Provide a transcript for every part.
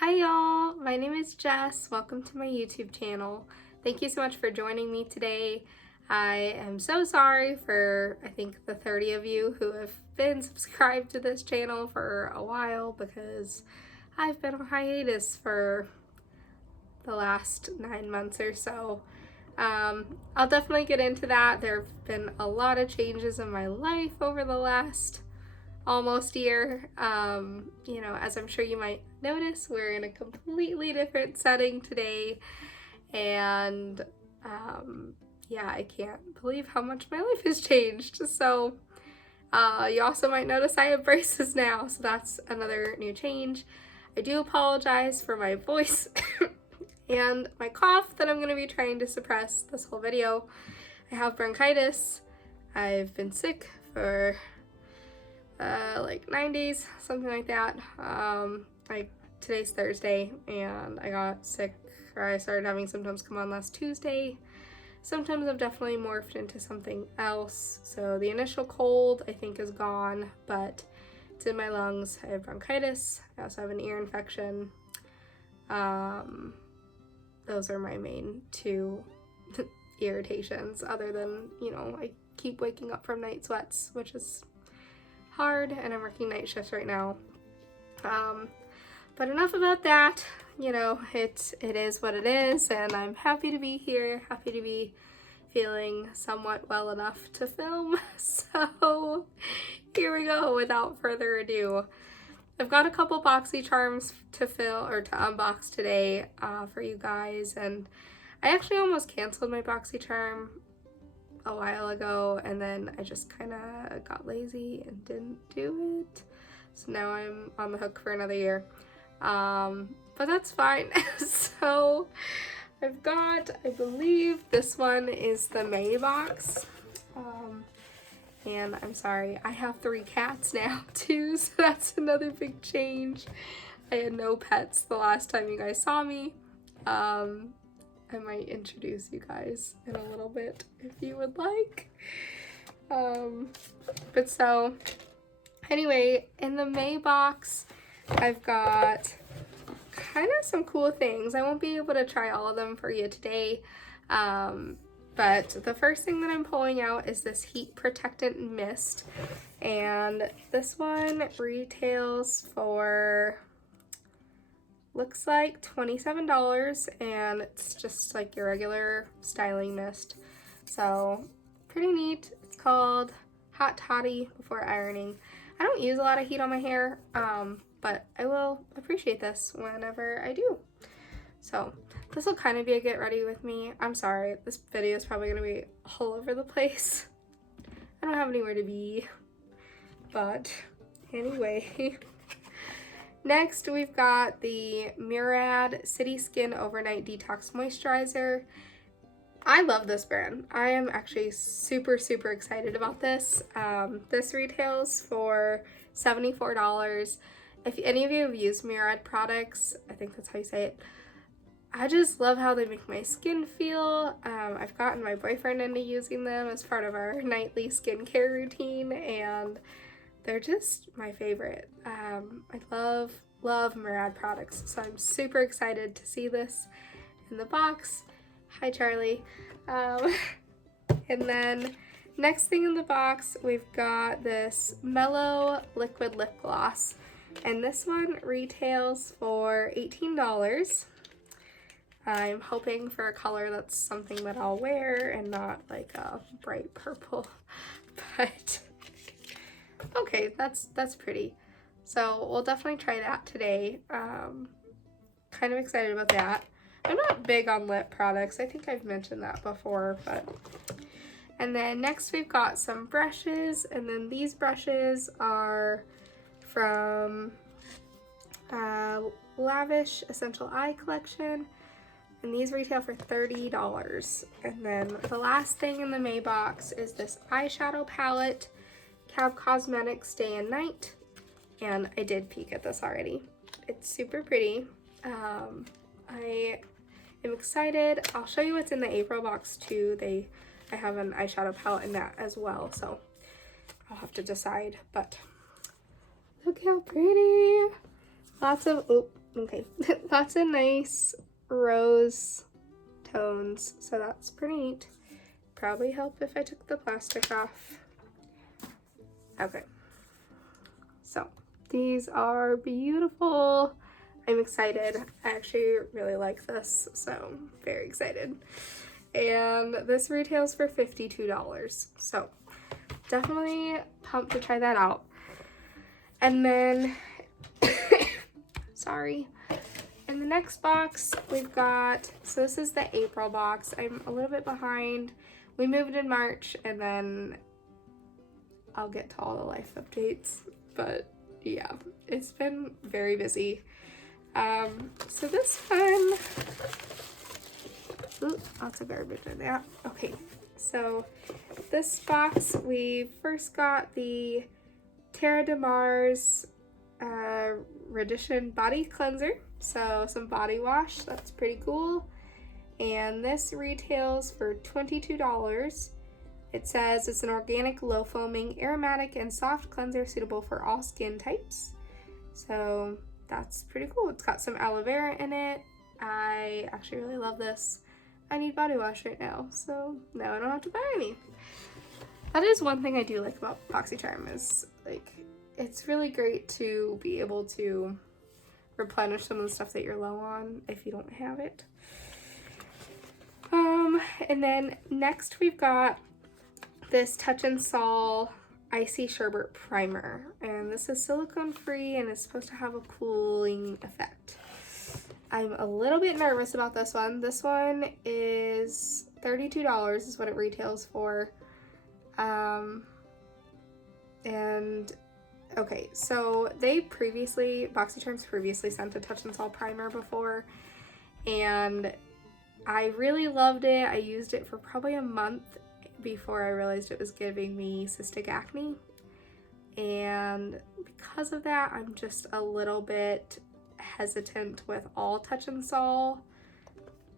Hi y'all, my name is Jess. Welcome to my YouTube channel. Thank you so much for joining me today. I am so sorry for, I think, the 30 of you who have been subscribed to this channel for a while because I've been on hiatus for the last 9 months or so. I'll definitely get into that. There have been a lot of changes in my life over the last almost year. You know, as I'm sure you might notice, we're in a completely different setting today, and yeah, I can't believe how much my life has changed. So you also might notice I have braces now, so that's another new change. I do apologize for my voice and my cough that I'm going to be trying to suppress this whole video. I have bronchitis. I've been sick for like 9 days, something like that. Today's Thursday, and I got sick, or I started having symptoms come on last Tuesday. Symptoms have definitely morphed into something else. So the initial cold, I think, is gone, but it's in my lungs. I have bronchitis. I also have an ear infection. Those are my main two irritations, other than, you know, I keep waking up from night sweats, which is hard, and I'm working night shifts right now. But enough about that. You know, it is what it is, and I'm happy to be here, happy to be feeling somewhat well enough to film. So here we go. Without further ado, I've got a couple Boxycharms to fill or to unbox today for you guys, and I actually almost canceled my Boxycharm a while ago, and then I just kind of got lazy and didn't do it. So now I'm on the hook for another year. But that's fine. So I've got, I believe this one is the May box. And I'm sorry, I have 3 cats now too, so that's another big change. I had no pets the last time you guys saw me. I might introduce you guys in a little bit if you would like. But so anyway, in the May box, I've got kind of some cool things. I won't be able to try all of them for you today. But the first thing that I'm pulling out is this Heat Protectant Mist. And this one retails for, looks like $27, and it's just like your regular styling mist. So pretty neat. It's called Hot Toddy before ironing. I don't use a lot of heat on my hair, but I will appreciate this whenever I do. So this will kind of be a get ready with me. I'm sorry, this video is probably going to be all over the place. I don't have anywhere to be, but anyway. Next, we've got the Murad City Skin Overnight Detox Moisturizer. I love this brand. I am actually super excited about this. This retails for $74. If any of you have used Murad products, I think that's how you say it, I just love how they make my skin feel. I've gotten my boyfriend into using them as part of our nightly skincare routine, and they're just my favorite. I love Murad products, so I'm super excited to see this in the box. Hi, Charlie. And then next thing in the box, we've got this Mellow Liquid Lip Gloss, and this one retails for $18. I'm hoping for a color that's something that I'll wear and not like a bright purple, but okay, that's pretty. So we'll definitely try that today. Kind of excited about that. I'm not big on lip products. I think I've mentioned that before, but. And then next we've got some brushes, and then these brushes are from Lavish Essential Eye Collection, and these retail for $30. And then the last thing in the May box is this eyeshadow palette, Cab Cosmetics Day and Night, and I did peek at this already. It's super pretty. I am excited. I'll show you what's in the April box too. I have an eyeshadow palette in that as well, so I'll have to decide, but look how pretty. Lots of, Okay, lots of nice rose tones, so that's pretty neat. Probably help if I took the plastic off. Okay, so these are beautiful. I'm excited. I actually really like this, so very excited. And this retails for $52, so definitely pumped to try that out. And then sorry, in the next box we've got, so this is the April box. I'm a little bit behind. We moved in March, and then I'll get to all the life updates, but yeah, it's been very busy. So this one, ooh, lots of garbage in there. Okay, so this box, we first got the Terre de Mars Reddition body cleanser, so some body wash. That's pretty cool. And this retails for $22. It says it's an organic, low foaming, aromatic, and soft cleanser suitable for all skin types. So that's pretty cool. It's got some aloe vera in it. I actually really love this. I need body wash right now, so now I don't have to buy any. That is one thing I do like about Boxycharm, is like, it's really great to be able to replenish some of the stuff that you're low on if you don't have it. And then next we've got this Touch and Sol Icy Sherbet Primer, and this is silicone free and is supposed to have a cooling effect. I'm a little bit nervous about this one. This one is $32 is what it retails for. And okay, so Boxycharm's previously sent a Touch and Sol primer before, and I really loved it. I used it for probably a month before I realized it was giving me cystic acne, and because of that, I'm just a little bit hesitant with all Touch and Sol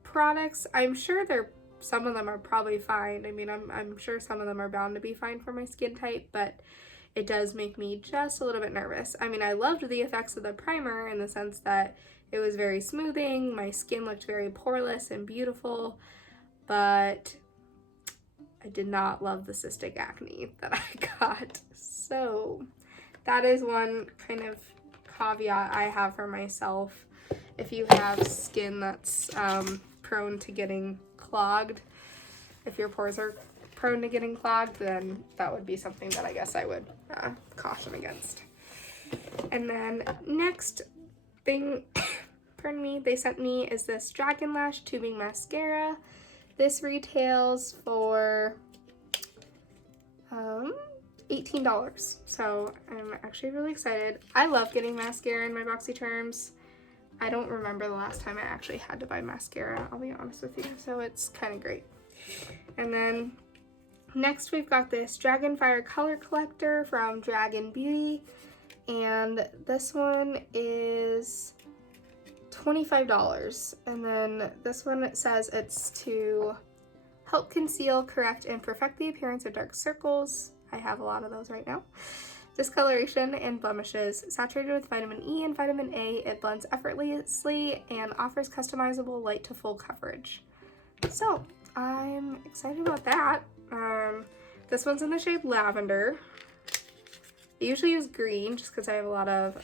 products. I'm sure some of them are probably fine. I mean, I'm sure some of them are bound to be fine for my skin type, but it does make me just a little bit nervous. I mean, I loved the effects of the primer in the sense that it was very smoothing, my skin looked very poreless and beautiful, but I did not love the cystic acne that I got. So that is one kind of caveat I have for myself. If you have skin that's prone to getting clogged, if your pores are prone to getting clogged, then that would be something that I guess I would caution against. And then next thing, pardon me, they sent me is this Dragonlash tubing mascara. This retails for $18, so I'm actually really excited. I love getting mascara in my Boxycharms. I don't remember the last time I actually had to buy mascara, I'll be honest with you, so it's kind of great. And then next we've got this Dragonfire color collector from Dragun Beauty, and this one is $25. And then this one, it says it's to help conceal, correct, and perfect the appearance of dark circles. I have a lot of those right now. Discoloration and blemishes. Saturated with vitamin E and vitamin A, it blends effortlessly and offers customizable light to full coverage. So I'm excited about that. This one's in the shade Lavender. I usually use green just because I have a lot of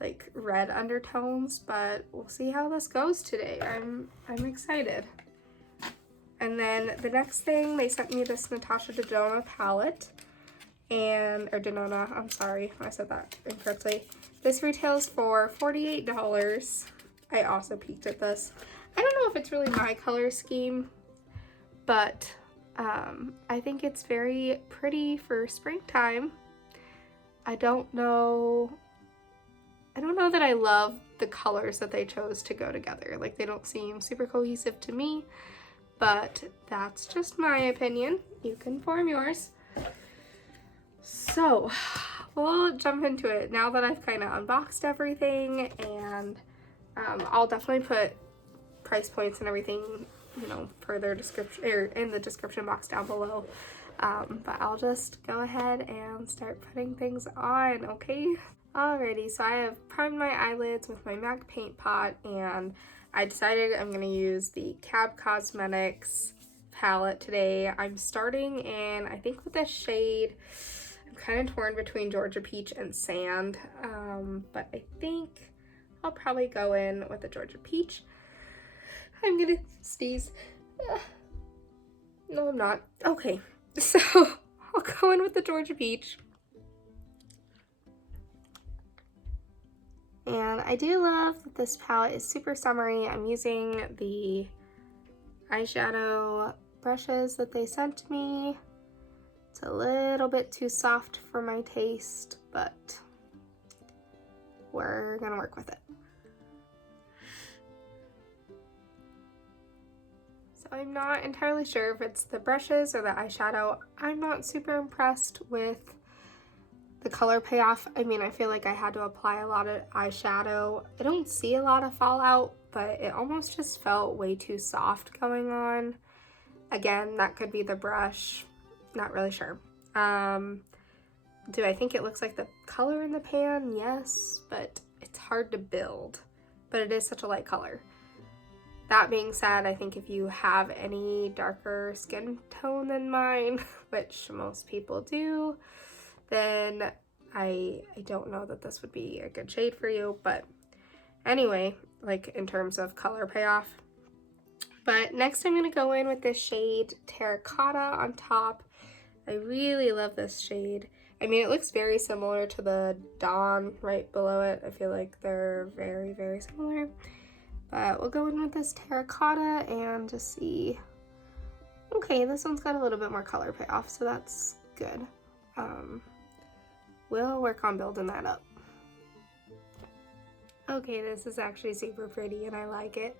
like red undertones, but we'll see how this goes today. I'm excited. And then the next thing, they sent me this Natasha Denona palette, or Denona, I'm sorry, I said that incorrectly. This retails for $48. I also peeked at this. I don't know if it's really my color scheme, but I think it's very pretty for springtime. I don't know that I love the colors that they chose to go together. Like, they don't seem super cohesive to me, but that's just my opinion. You can form yours. So we'll jump into it now that I've kind of unboxed everything, and I'll definitely put price points and everything, you know, further description or in the description box down below. But I'll just go ahead and start putting things on, okay? Alrighty, so I have primed my eyelids with my MAC paint pot, and I decided I'm going to use the Cab Cosmetics palette today. I'm starting in, I think with this shade, I'm kind of torn between Georgia Peach and Sand, but I think I'll probably go in with the Georgia Peach. I'm gonna sneeze. No, I'm not. Okay, so I'll go in with the Georgia Peach. And I do love that this palette is super summery. I'm using the eyeshadow brushes that they sent me. It's a little bit too soft for my taste, but we're gonna work with it. So I'm not entirely sure if it's the brushes or the eyeshadow. I'm not super impressed with the color payoff. I mean, I feel like I had to apply a lot of eyeshadow. I don't see a lot of fallout, but it almost just felt way too soft going on. Again, that could be the brush. Not really sure. Do I think it looks like the color in the pan? Yes, but it's hard to build. But it is such a light color. That being said, I think if you have any darker skin tone than mine, which most people do, then I don't know that this would be a good shade for you. But anyway, like in terms of color payoff. But next I'm going to go in with this shade Terracotta on top. I really love this shade. I mean, it looks very similar to the Dawn right below it. I feel like they're very, very similar. But we'll go in with this Terracotta and just see. Okay, this one's got a little bit more color payoff, so that's good. We'll work on building that up. Okay, this is actually super pretty and I like it.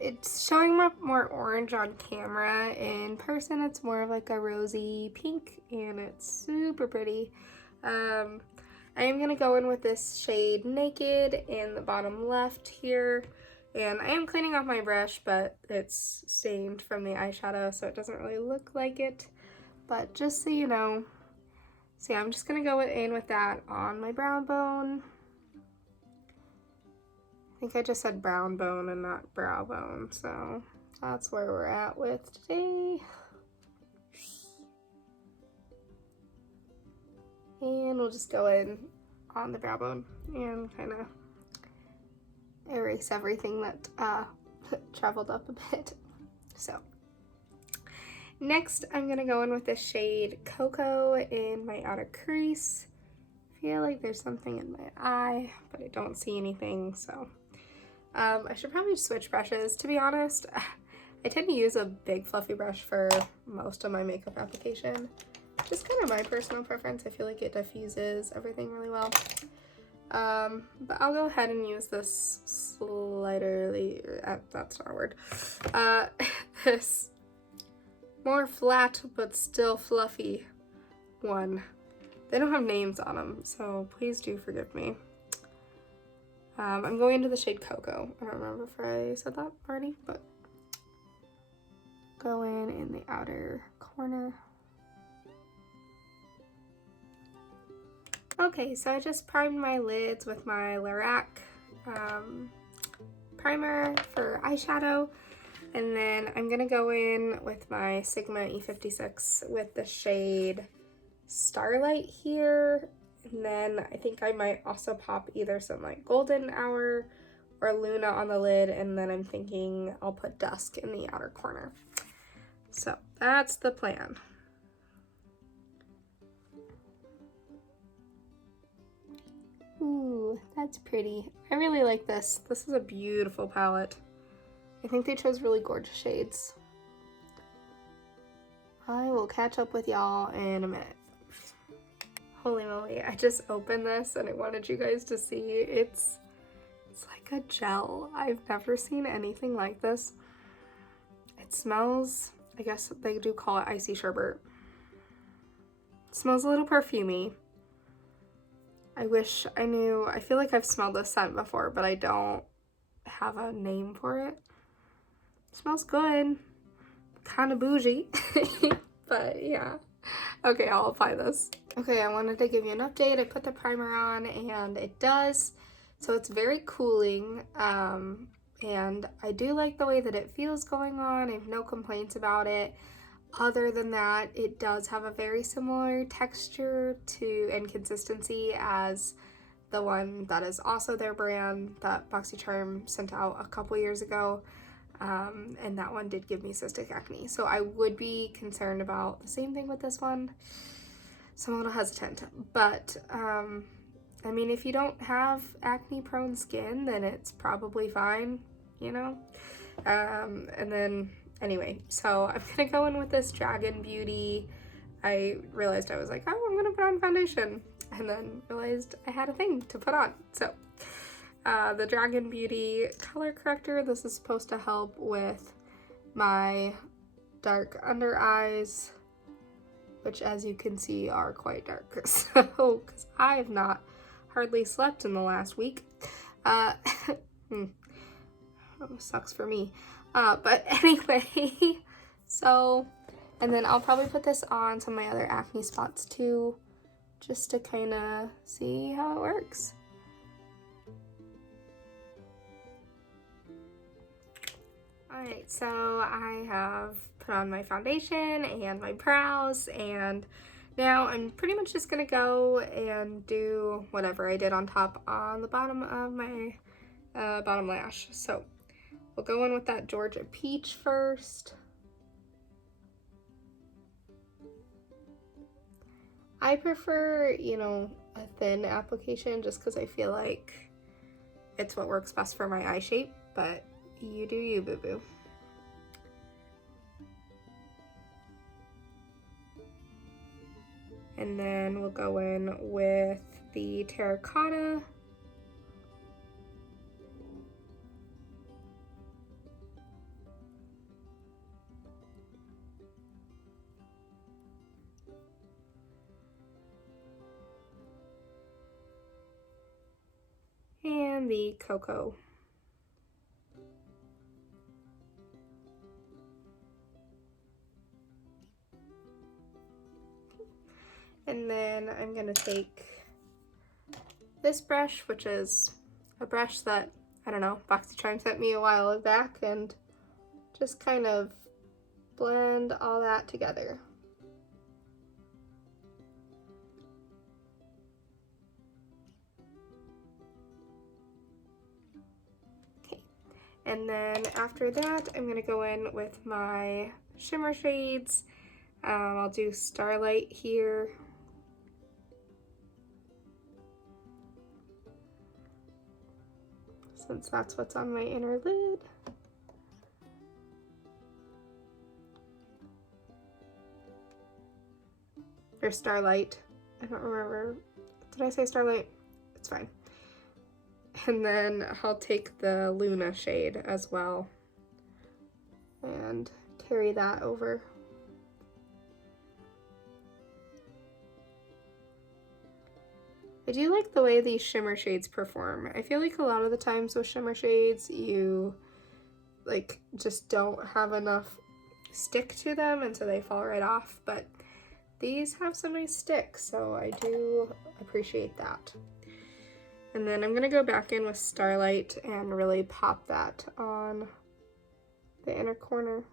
It's showing more orange on camera. In person, it's more of like a rosy pink and it's super pretty. I am going to go in with this shade Naked in the bottom left here. And I am cleaning off my brush, but it's stained from the eyeshadow, so it doesn't really look like it. But just so you know, so yeah, I'm just going to go in with that on my brown bone. I think I just said brown bone and not brow bone, so that's where we're at with today. And we'll just go in on the brow bone and kind of erase everything that traveled up a bit. So next I'm gonna go in with this shade Cocoa in my outer crease. I feel like there's something in my eye, but I don't see anything, so I should probably switch brushes. To be honest, I tend to use a big fluffy brush for most of my makeup application. Just kind of my personal preference. I feel like it diffuses everything really well. But I'll go ahead and use this slightly, that's not a word, this more flat but still fluffy one. They don't have names on them, so please do forgive me. I'm going into the shade Cocoa. I don't remember if I said that already, but go in the outer corner. Okay, so I just primed my lids with my Lorac primer for eyeshadow, and then I'm gonna go in with my Sigma E56 with the shade Starlight here, and then I think I might also pop either some like Golden Hour or Luna on the lid, and then I'm thinking I'll put Dusk in the outer corner. So that's the plan. Ooh, that's pretty. I really like this. This is a beautiful palette. I think they chose really gorgeous shades. I will catch up with y'all in a minute. Holy moly, I just opened this and I wanted you guys to see. It's like a gel. I've never seen anything like this. It smells, I guess they do call it icy sherbet. It smells a little perfumey. I wish I knew. I feel like I've smelled this scent before, but I don't have a name for it. It smells good. Kind of bougie. But yeah, Okay, I'll apply this. Okay, I wanted to give you an update. I put the primer on and it does. So it's very cooling. And I do like the way that it feels going on. I have no complaints about it. Other than that, it does have a very similar texture to and consistency as the one that is also their brand that Boxycharm sent out a couple years ago. And that one did give me cystic acne. So I would be concerned about the same thing with this one. So I'm a little hesitant. But, I mean, if you don't have acne prone skin, then it's probably fine, you know? And then, anyway, so I'm gonna go in with this Dragun Beauty. I realized I was like, oh, I'm gonna put on foundation. And then realized I had a thing to put on. So, the Dragun Beauty color corrector. This is supposed to help with my dark under eyes, which as you can see are quite dark. So, because I have not hardly slept in the last week. Sucks for me. But anyway, so, and then I'll probably put this on some of my other acne spots too, just to kind of see how it works. Alright, so I have put on my foundation and my brows, and now I'm pretty much just gonna go and do whatever I did on top on the bottom of my bottom lash. So we'll go in with that Georgia Peach first. I prefer, you know, a thin application just because I feel like it's what works best for my eye shape, but you do you, boo-boo. And then we'll go in with the terracotta. And the cocoa. And then I'm gonna take this brush, which is a brush that, I don't know, Boxycharm sent me a while back, and just kind of blend all that together. Okay, and then after that, I'm gonna go in with my shimmer shades. I'll do Starlight here. Since that's what's on my inner lid. Or Starlight. I don't remember. Did I say Starlight? It's fine. And then I'll take the Luna shade as well and carry that over. I do like the way these shimmer shades perform. I feel like a lot of the times with shimmer shades, you like just don't have enough stick to them and so they fall right off, but these have some nice stick, so I do appreciate that. And then I'm gonna go back in with Starlight and really pop that on the inner corner.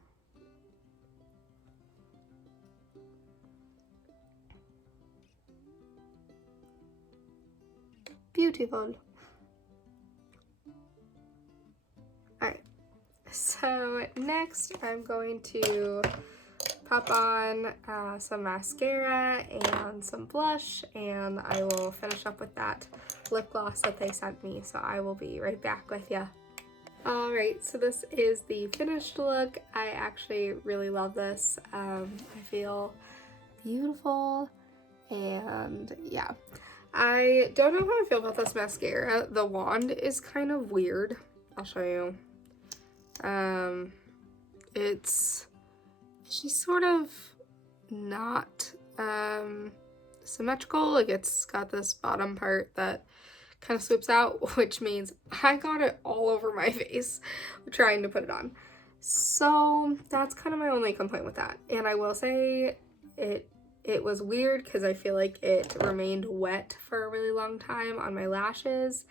Beautiful. Alright, so next I'm going to pop on some mascara and some blush, and I will finish up with that lip gloss that they sent me, so I will be right back with ya. Alright, so this is the finished look. I actually really love this. I feel beautiful, and yeah. I don't know how I feel about this mascara. The wand is kind of weird. I'll show you. It's just sort of not symmetrical. Like, it's got this bottom part that kind of swoops out, which means I got it all over my face trying to put it on. So that's kind of my only complaint with that. And I will say it it was weird because I feel like it remained wet for a really long time on my lashes.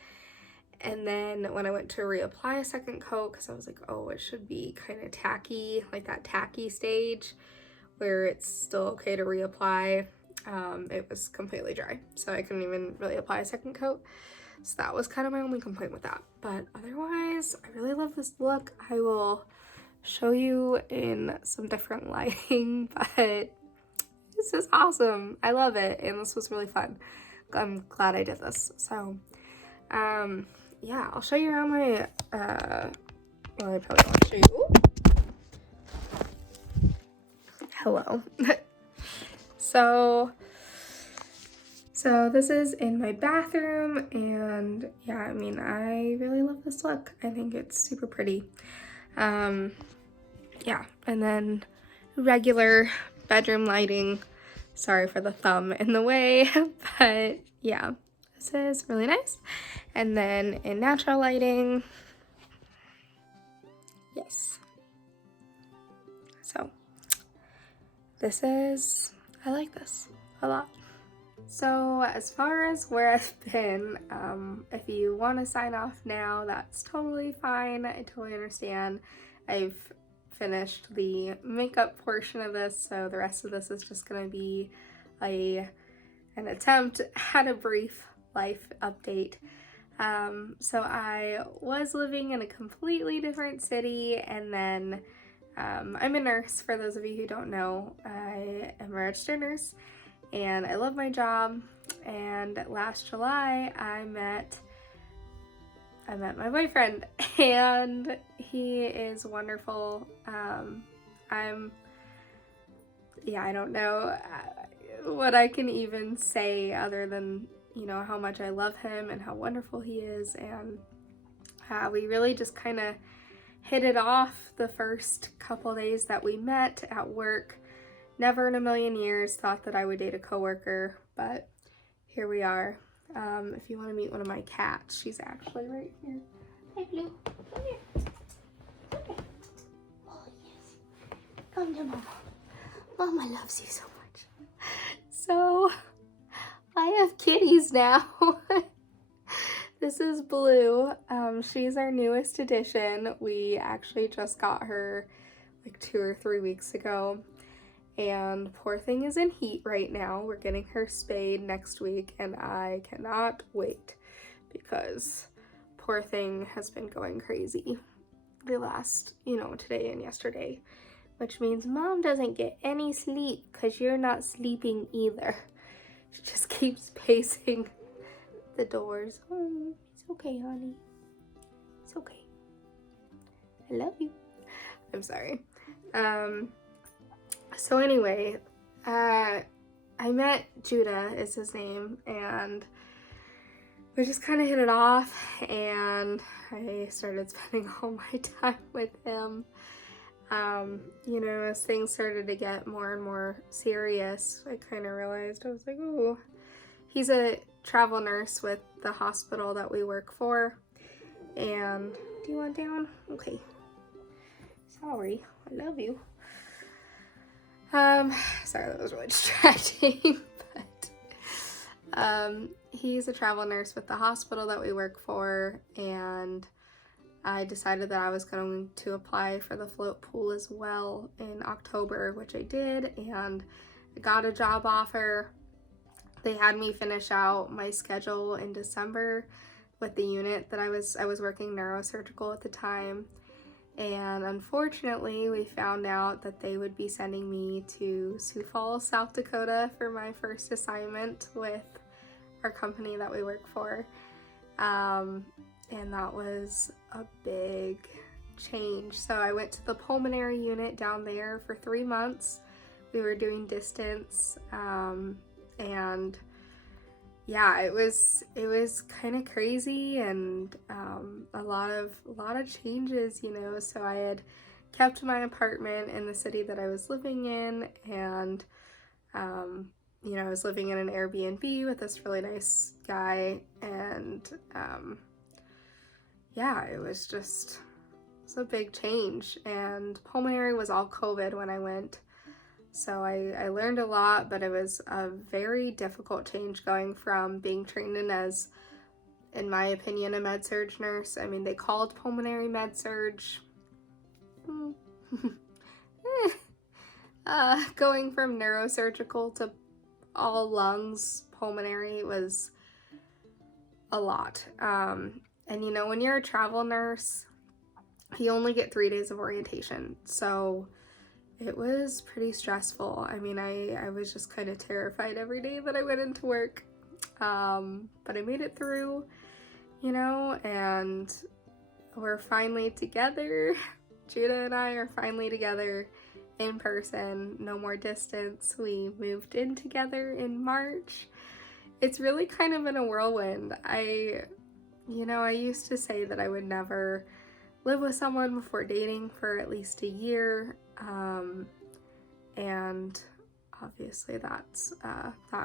And then when I went to reapply a second coat, because I was like, oh, it should be kind of tacky, like that tacky stage where it's still okay to reapply, it was completely dry. So I couldn't even really apply a second coat. So that was kind of my only complaint with that. But otherwise, I really love this look. I will show you in some different lighting, but this is awesome. I love it, and this was really fun. I'm glad I did this. So, yeah, I'll show you around my, well, I probably won't show you. Hello. So this is in my bathroom, and yeah, I mean, I really love this look. I think it's super pretty. Yeah, and then regular bedroom lighting. Sorry for the thumb in the way, but yeah, this is really nice. And then in natural lighting, yes. So this is, I like this a lot. So as far as where I've been, if you want to sign off now, that's totally fine. I totally understand. I've finished the makeup portion of this, so the rest of this is just going to be an attempt at a brief life update. So I was living in a completely different city, and then I'm a nurse. For those of you who don't know, I am a registered nurse, and I love my job. And last July, I met my boyfriend, and he is wonderful. I don't know what I can even say other than, you know, how much I love him and how wonderful he is. And we really just kind of hit it off the first couple days that we met at work. Never in a million years thought that I would date a coworker, but here we are. If you want to meet one of my cats, she's actually right here. Hi, Blue. Come here. Come here. Oh, yes. Come to Mama. Mama loves you so much. So, I have kitties now. This is Blue. She's our newest addition. We actually just got her like 2 or 3 weeks ago. And poor thing is in heat right now. We're getting her spayed next week, and I cannot wait because poor thing has been going crazy the last, you know, today and yesterday, which means Mom doesn't get any sleep because you're not sleeping either. She just keeps pacing the doors. Oh, it's okay, honey. It's okay. I love you. I'm sorry. So anyway, I met Judah is his name, and we just kind of hit it off, and I started spending all my time with him. You know, as things started to get more and more serious, I kind of realized, I was like, ooh, he's a travel nurse with the hospital that we work for. And do you want down? Okay. Sorry, I love you. Sorry, that was really distracting, but he's a travel nurse with the hospital that we work for, and I decided that I was going to apply for the float pool as well in October, which I did, and I got a job offer. They had me finish out my schedule in December with the unit that I was working neurosurgical at the time. And unfortunately, we found out that they would be sending me to Sioux Falls, South Dakota for my first assignment with our company that we work for. And that was a big change. So I went to the pulmonary unit down there for 3 months. We were doing distance, and yeah, it was kind of crazy, and a lot of changes, you know. So I had kept my apartment in the city that I was living in, and you know, I was living in an Airbnb with this really nice guy, and yeah, it was a big change. And pulmonary was all COVID when I went, So I learned a lot, but it was a very difficult change going from being trained in as, in my opinion, a med-surg nurse. I mean, they called pulmonary med-surg. Going from neurosurgical to all lungs pulmonary was a lot. And you know, when you're a travel nurse, you only get 3 days of orientation. So it was pretty stressful. I mean, I was just kind of terrified every day that I went into work. But I made it through, you know, and we're finally together. Judah and I are finally together in person, no more distance. We moved in together in March. It's really kind of been a whirlwind. I used to say that I would never live with someone before dating for at least a year. And obviously that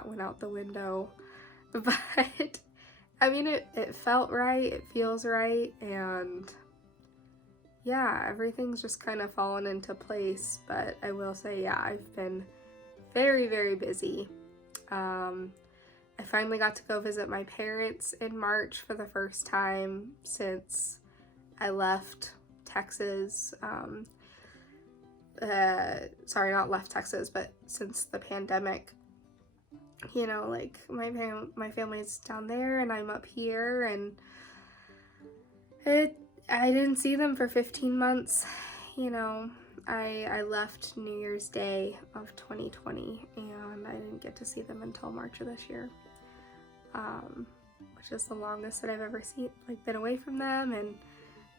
went out the window, but I mean, it felt right, it feels right, and yeah, everything's just kind of fallen into place. But I will say, yeah, I've been very, very busy. I finally got to go visit my parents in March for the first time since I left Texas. Sorry, not left Texas, but since the pandemic. You know, like my family's down there and I'm up here, and I didn't see them for 15 months. You know, I left New Year's Day of 2020 and I didn't get to see them until March of this year, which is the longest that I've ever been away from them. And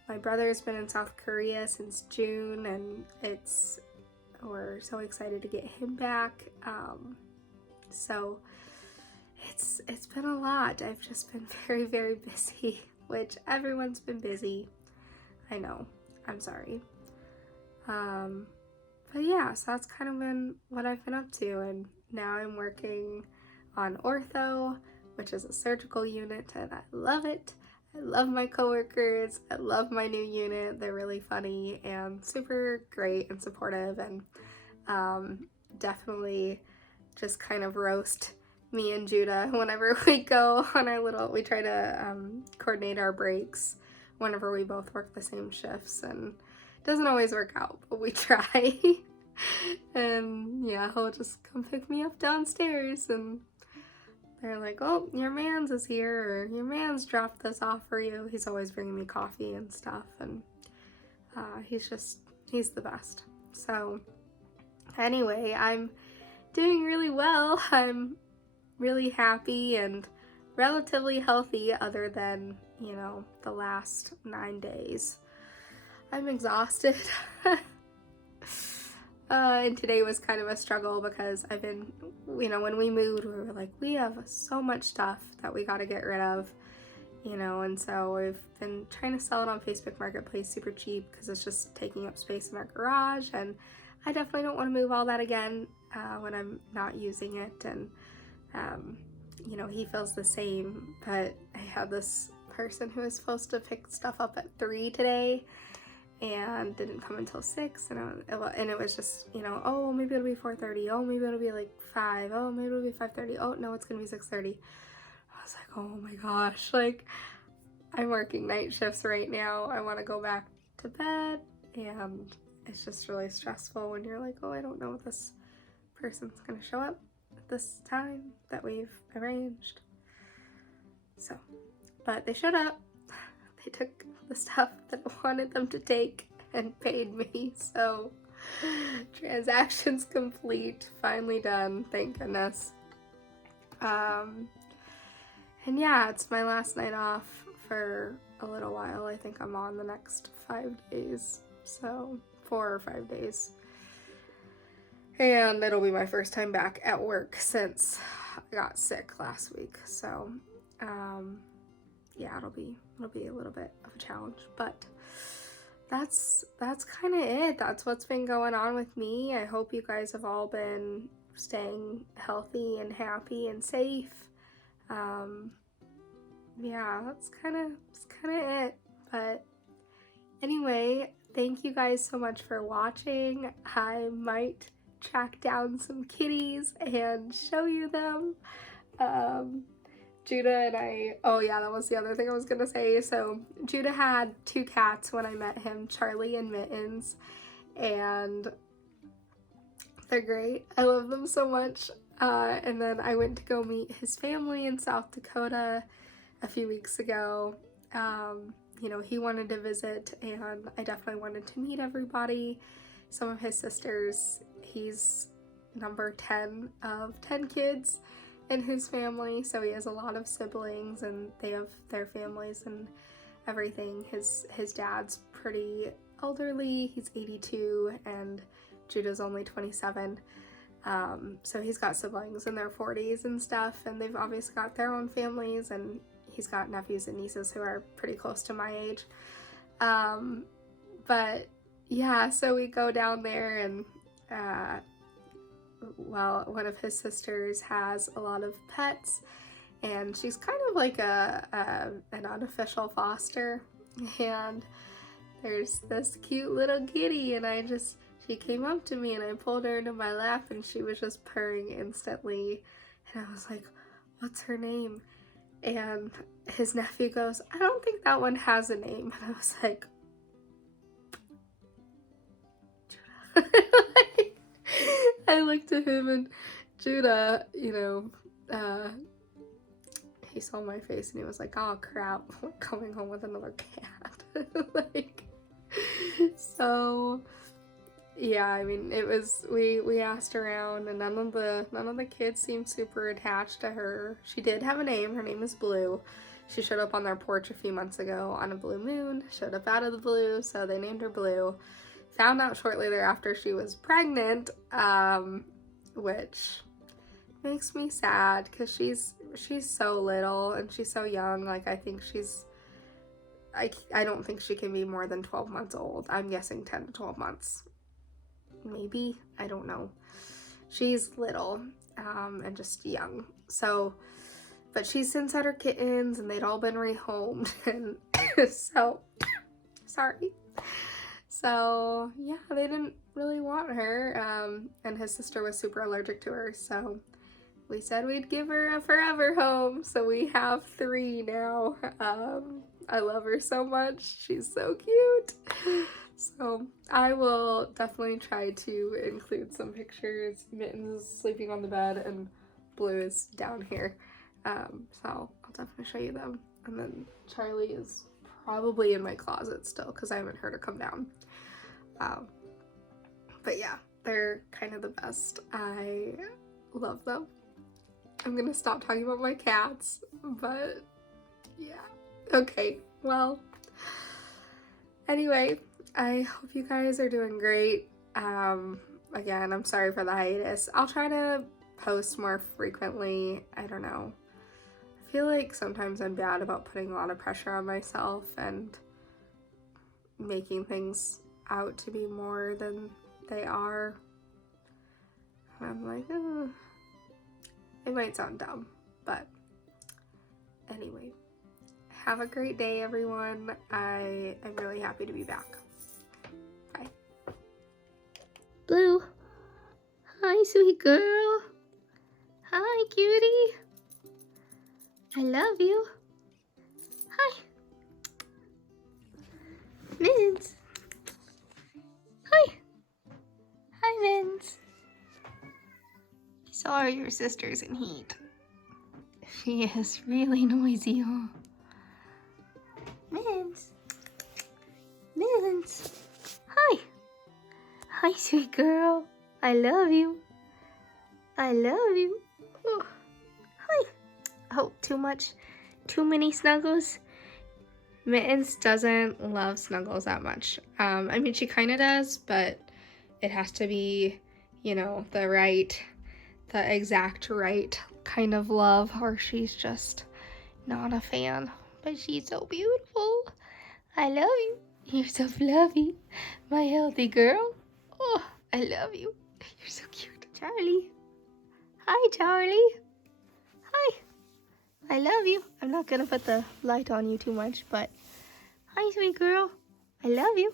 my brother's been in South Korea since June, and we're so excited to get him back. So it's been a lot. I've just been very, very busy, which everyone's been busy. I know, I'm sorry. But yeah, so that's kind of been what I've been up to, and now I'm working on ortho, which is a surgical unit, and I love it. I love my coworkers. I love my new unit. They're really funny and super great and supportive, and definitely just kind of roast me and Judah whenever we go on we try to coordinate our breaks whenever we both work the same shifts, and it doesn't always work out, but we try. And yeah, he'll just come pick me up downstairs, and they're like, oh, your man's is here, or your man's dropped this off for you. He's always bringing me coffee and stuff, and he's the best. So anyway, I'm doing really well. I'm really happy and relatively healthy, other than, you know, the last 9 days. I'm exhausted. And today was kind of a struggle because I've been, you know, when we moved, we were like, we have so much stuff that we got to get rid of, you know, and so we've been trying to sell it on Facebook Marketplace super cheap because it's just taking up space in our garage, and I definitely don't want to move all that again when I'm not using it. And you know, he feels the same, but I had this person who was supposed to pick stuff up at 3 today and didn't come until 6, and it was just, you know, oh, maybe it'll be 4:30, oh, maybe it'll be like 5, oh, maybe it'll be 5:30, oh, no, it's gonna be 6:30. I was like, oh my gosh, like, I'm working night shifts right now. I want to go back to bed, and it's just really stressful when you're like, oh, I don't know if this person's gonna show up at this time that we've arranged. So, but they showed up. They took the stuff that I wanted them to take and paid me, so transactions complete, finally done, thank goodness. And yeah, it's my last night off for a little while. I think I'm on the next 5 days, so 4 or 5 days. And it'll be my first time back at work since I got sick last week, so yeah, it'll be a little bit of a challenge, but that's kind of it. That's what's been going on with me. I hope you guys have all been staying healthy and happy and safe. Yeah, that's kind of it. But anyway, thank you guys so much for watching. I might track down some kitties and show you them. Judah and I, oh yeah, that was the other thing I was gonna say. So Judah had 2 cats when I met him, Charlie and Mittens, and they're great. I love them so much. And then I went to go meet his family in South Dakota a few weeks ago. You know, he wanted to visit and I definitely wanted to meet everybody. Some of his sisters, he's number 10 of 10 kids in his family, so he has a lot of siblings and they have their families and everything. His dad's pretty elderly, he's 82 and Judah's only 27. So he's got siblings in their 40s and stuff, and they've obviously got their own families, and he's got nephews and nieces who are pretty close to my age. But yeah, so we go down there and well, one of his sisters has a lot of pets and she's kind of like an unofficial foster, and there's this cute little kitty, and she came up to me and I pulled her into my lap and she was just purring instantly, and I was like, what's her name? And his nephew goes, I don't think that one has a name. And I was like, Judah. I looked at him and Judah, you know, he saw my face and he was like, oh crap, we're coming home with another cat. Like, so yeah, I mean, it was, we asked around and none of the kids seemed super attached to her. She did have a name. Her name is Blue. She showed up on their porch a few months ago on a blue moon, showed up out of the blue, so they named her Blue. Found out shortly thereafter she was pregnant, which makes me sad because she's so little and she's so young. Like, I think I don't think she can be more than 12 months old. I'm guessing 10 to 12 months. Maybe, I don't know. She's little, and just young. So, but she's since had her kittens and they'd all been rehomed, and so, sorry. So yeah, they didn't really want her, and his sister was super allergic to her, so we said we'd give her a forever home. So we have 3 now. I love her so much. She's so cute. So I will definitely try to include some pictures. Mittens is sleeping on the bed and Blue is down here. So I'll definitely show you them. And then Charlie is probably in my closet still because I haven't heard her come down. But yeah, they're kind of the best. I love them. I'm gonna stop talking about my cats, but yeah. Okay, well, anyway, I hope you guys are doing great. Again, I'm sorry for the hiatus. I'll try to post more frequently. I don't know. I feel like sometimes I'm bad about putting a lot of pressure on myself and making things out to be more than they are. I'm like, oh. It might sound dumb, but anyway. Have a great day, everyone. I am really happy to be back. Bye. Blue. Hi, sweet girl. Hi, cutie. I love you. Hi. Mints. Hi. Hi, Mints. I saw your sister's in heat. She is really noisy, huh? Mints. Mints. Hi. Hi, sweet girl. I love you. I love you. Oh. Hi. Oh, too many snuggles. Mittens doesn't love snuggles that much. I mean, she kind of does, but it has to be, you know, the exact right kind of love, or she's just not a fan. But she's so beautiful. I love you. You're so fluffy. My healthy girl. Oh, I love you. You're so cute. Charlie. Hi, Charlie. Hi. I love you. I'm not gonna put the light on you too much, but hi, sweet girl. I love you.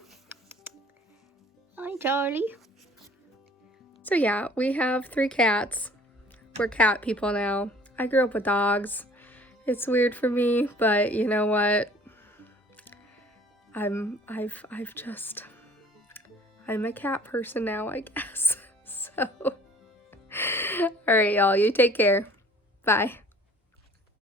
Hi, Charlie. So yeah, we have 3 cats. We're cat people now. I grew up with dogs. It's weird for me, but you know what? I'm a cat person now, I guess. So, all right, y'all, you take care. Bye.